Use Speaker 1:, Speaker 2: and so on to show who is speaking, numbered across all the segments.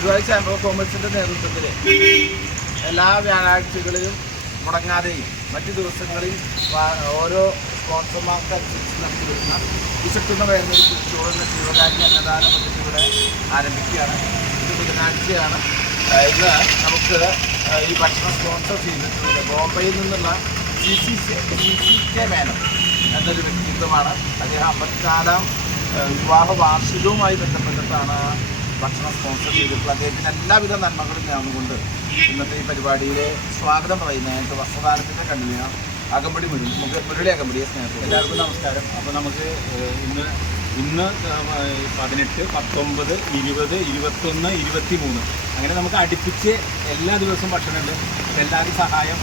Speaker 1: Guruvayur chamber of കോമേഴ്സിന്റെ നേതൃത്വത്തിൽ എല്ലാ വ്യാഴാഴ്ചകളിലും മുടങ്ങാതെയും മറ്റു ദിവസങ്ങളിൽ ഓരോ സ്പോൺസർമാർക്കനുസരിച്ച് നടത്തി വരുന്ന വിശക്കുന്ന ഒരു കുറിച്ചോടുന്ന ജീവകാര്യ അന്നദാന പദ്ധതി ഇവിടെ ആരംഭിക്കുകയാണ്. ഇത് ബുധനാഴ്ചയാണ്. ഇന്ന് നമുക്ക് ഈ ഭക്ഷണം സ്പോൺസർ ചെയ്തിട്ടുള്ളത് ബോംബെയിൽ നിന്നുള്ള C C C C K Menon എന്നൊരു വ്യക്തിത്വമാണ്. അദ്ദേഹം അമ്പത്തിനാലാം വിവാഹ വാർഷികവുമായി ബന്ധപ്പെട്ടിട്ടാണ് ഭക്ഷണം സ്പോൺസർ ചെയ്തിട്ടുള്ള അദ്ദേഹത്തിന് എല്ലാവിധ നന്മകളും നേർന്നുകൊണ്ട് ഇന്നത്തെ ഈ പരിപാടിയിലെ സ്വാഗതം പറയുന്നതായിട്ട് വസ്ത്രദാനത്തിന്റെ കണ്ണിനെയാണ് അകമ്പടി മുരളി മുരളി അകമ്പടിയെ സ്നേഹത്തിൽ
Speaker 2: എല്ലാവർക്കും നമസ്കാരം. അപ്പോൾ നമുക്ക് ഇന്ന് ഇന്ന് പതിനെട്ട് പത്തൊമ്പത് ഇരുപത് ഇരുപത്തൊന്ന് ഇരുപത്തി മൂന്ന് അങ്ങനെ നമുക്ക് അടുപ്പിച്ച് എല്ലാ ദിവസവും ഭക്ഷണമുണ്ട് എല്ലാവരും സഹായം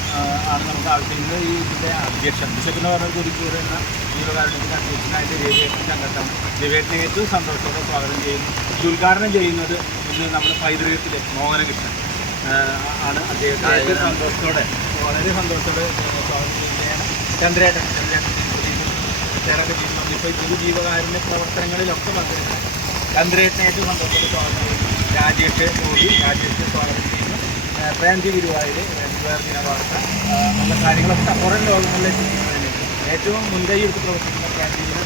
Speaker 2: ആണ് നമുക്ക് ആവശ്യം ഇന്ന് ഈ ഇതിന്റെ അധ്യക്ഷൻ ബിഷപ്പിന് പറഞ്ഞ കുറിച്ച് എന്ന ജീവകാരുണ്യത്തിന്റെ അധ്യക്ഷനായിട്ട് രവിയേട്ടൻ കണ്ടെത്താം രവിയേട്ടനെ ഏറ്റവും സന്തോഷത്തോടെ സ്വാഗതം ചെയ്യുന്നു. ഇത് ഉദ്ഘാടനം ചെയ്യുന്നത് ഇന്ന് നമ്മുടെ പൈതൃകത്തിലെ മോഹനകൃഷ്ണൻ ആണ് അദ്ദേഹത്തെ. സന്തോഷത്തോടെ വളരെ സന്തോഷത്തോടെ സ്വാഗതം ചെയ്യുകയാണ്. ചന്ദ്രേട്ടൻ ചന്ദ്രേട്ടൻ. ചേരാതെ ചെയ്യുന്നു. ഇപ്പോൾ പൊതു ജീവകാരുണ്യ പ്രവർത്തനങ്ങളിലൊക്കെ പങ്കെടുക്കാം. ചന്ദ്രേട്ടനെ ഏറ്റവും സന്തോഷത്തിൽ സ്വാഗതം രാജേഷ് മോദി രാജേഷ് സ്വാഗതം ചെയ്യുന്നു. പ്രേംജി ഗുരുവായൂർ വേർദിന വാർത്ത നല്ല കാര്യങ്ങളൊക്കെ പുറം ലോകങ്ങളിലേക്ക് എത്തിക്കുന്നതിന് ഏറ്റവും മുൻകൈ എടുത്ത് പ്രവർത്തിക്കുന്ന പ്രേംജിയെ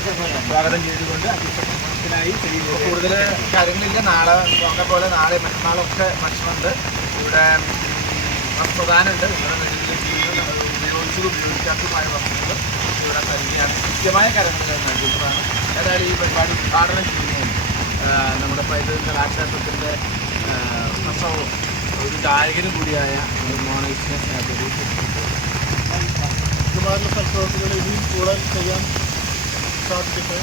Speaker 2: സ്വാഗതം ചെയ്തുകൊണ്ട് അധ്യക്ഷനായി
Speaker 1: കൂടുതൽ കാര്യങ്ങളില്ല. നാളെ പറഞ്ഞ പോലെ നാളെ മറ്റന്നാളൊക്കെ ഭക്ഷണമുണ്ട് ഇവിടെ വസ്ത്രദാനമുണ്ട് ഇവിടെ ഉപയോഗിച്ചത് ഉപയോഗിക്കാത്തതുമായ വസ്തുക്കൾ ഇവിടെ നൽകിയാണ് കൃത്യമായ കാര്യങ്ങൾ നൽകുന്നതാണ്. ഏതായാലും ഈ പരിപാടി ഉദ്ഘാടനം ആ, നമ്മുടെ പൈതൃക കലാക്ഷേത്രത്തിന്റെ പ്രസവവും ഒരു ഗായകനും കൂടിയായ മോണേഷിനെ
Speaker 3: സൽപ്രവർത്തികൾ ഇനിയും കൂടുതൽ ചെയ്യാൻ സാധിക്കട്ടെ?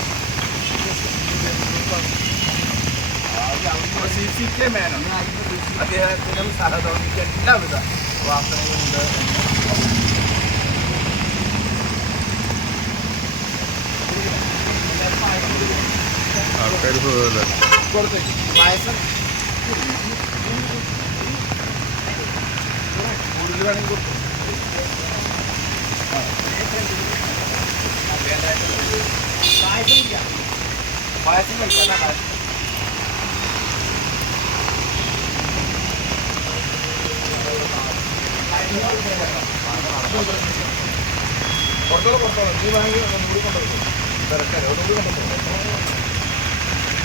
Speaker 1: സി സി കെ മേനോൻ അദ്ദേഹത്തിനും സഹധോണിക്ക് എല്ലാവിധ വാർത്തകളുണ്ട് കൊടുത്തേക്ക് പായസം കഴിക്കാം പായസം പുറത്തോളം പുറത്തോളം നീ വാങ്ങി ഒന്നുകൂടി കൊണ്ടുപോകും തിരക്കര ഒന്നുകൂടി കൊണ്ടുപോകും